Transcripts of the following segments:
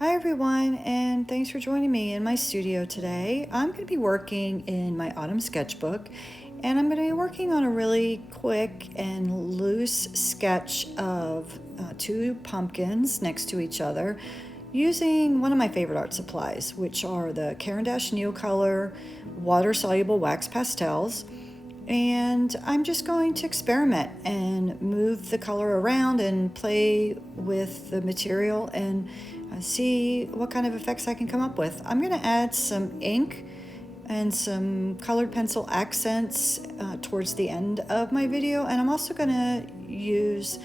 Hi everyone, and thanks for joining me in my studio today. I'm going to be working in my autumn sketchbook, and I'm going to be working on a really quick and loose sketch of two pumpkins next to each other using one of my favorite art supplies, which are the Caran d'Ache Neocolor water-soluble wax pastels. And I'm just going to experiment and move the color around and play with the material and see what kind of effects I can come up with. I'm going to add some ink and some colored pencil accents towards the end of my video, and I'm also going to use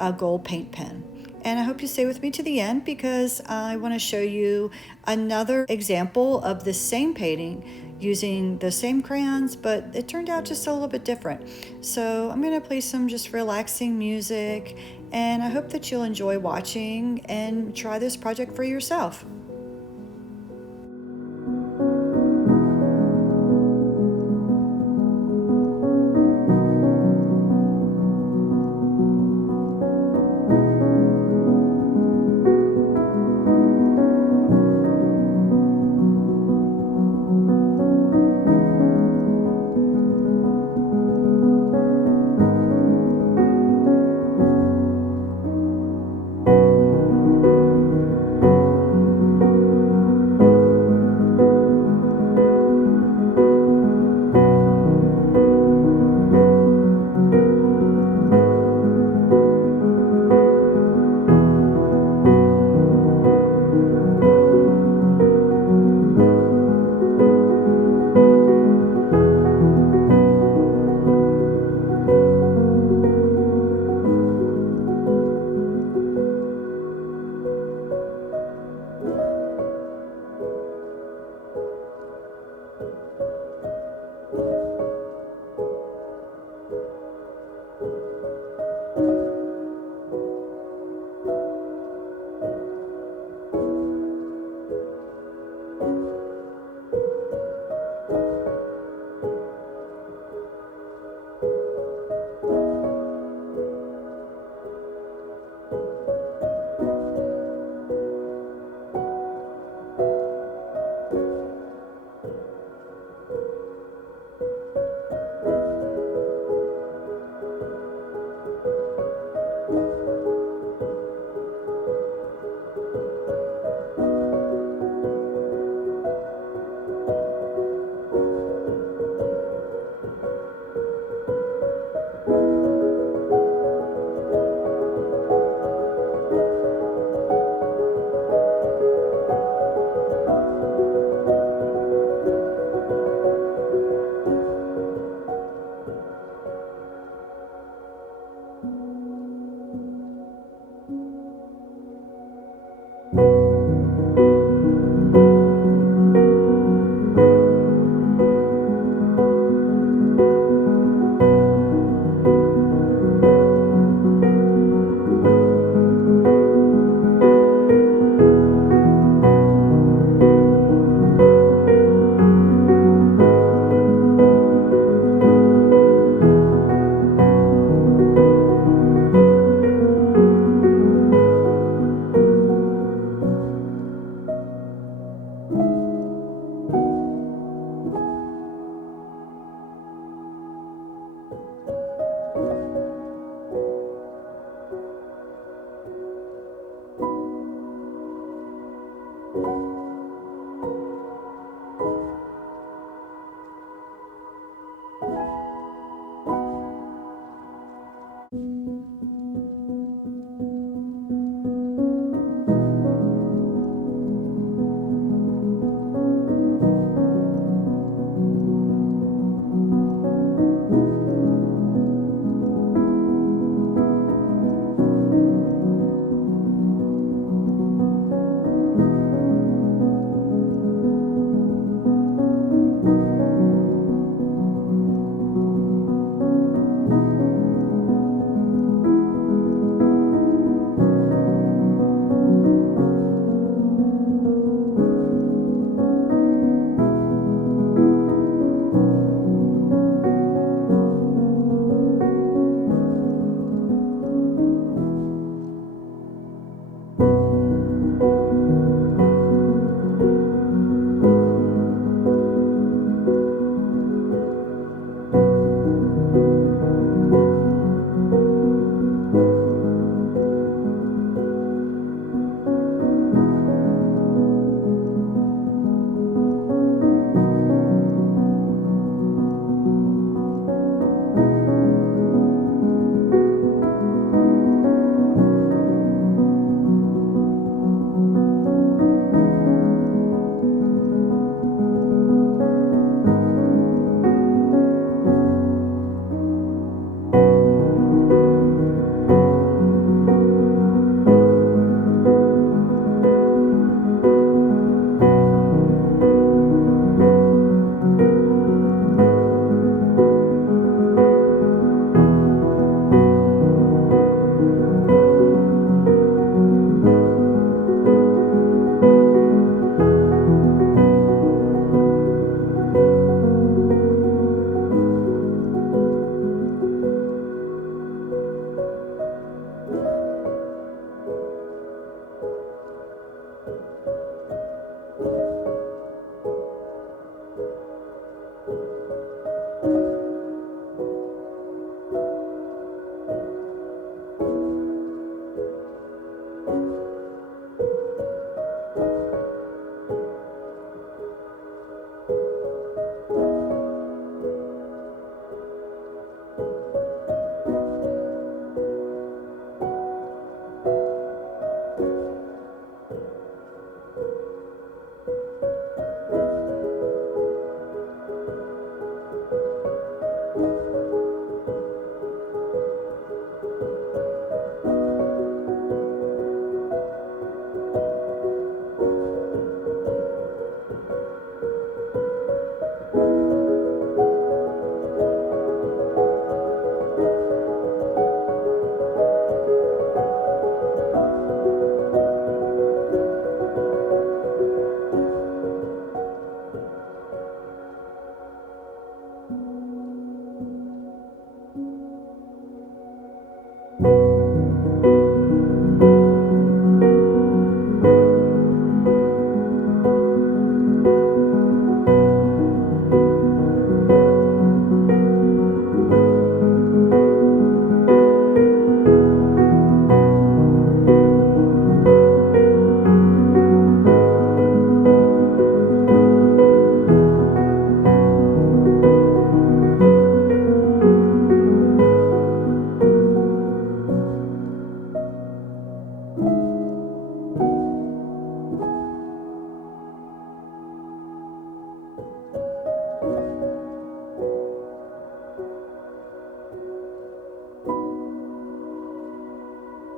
a gold paint pen. And I hope you stay with me to the end because I want to show you another example of the same painting using the same crayons, but it turned out just a little bit different. So I'm going to play some just relaxing music, and I hope that you'll enjoy watching and try this project for yourself.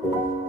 you.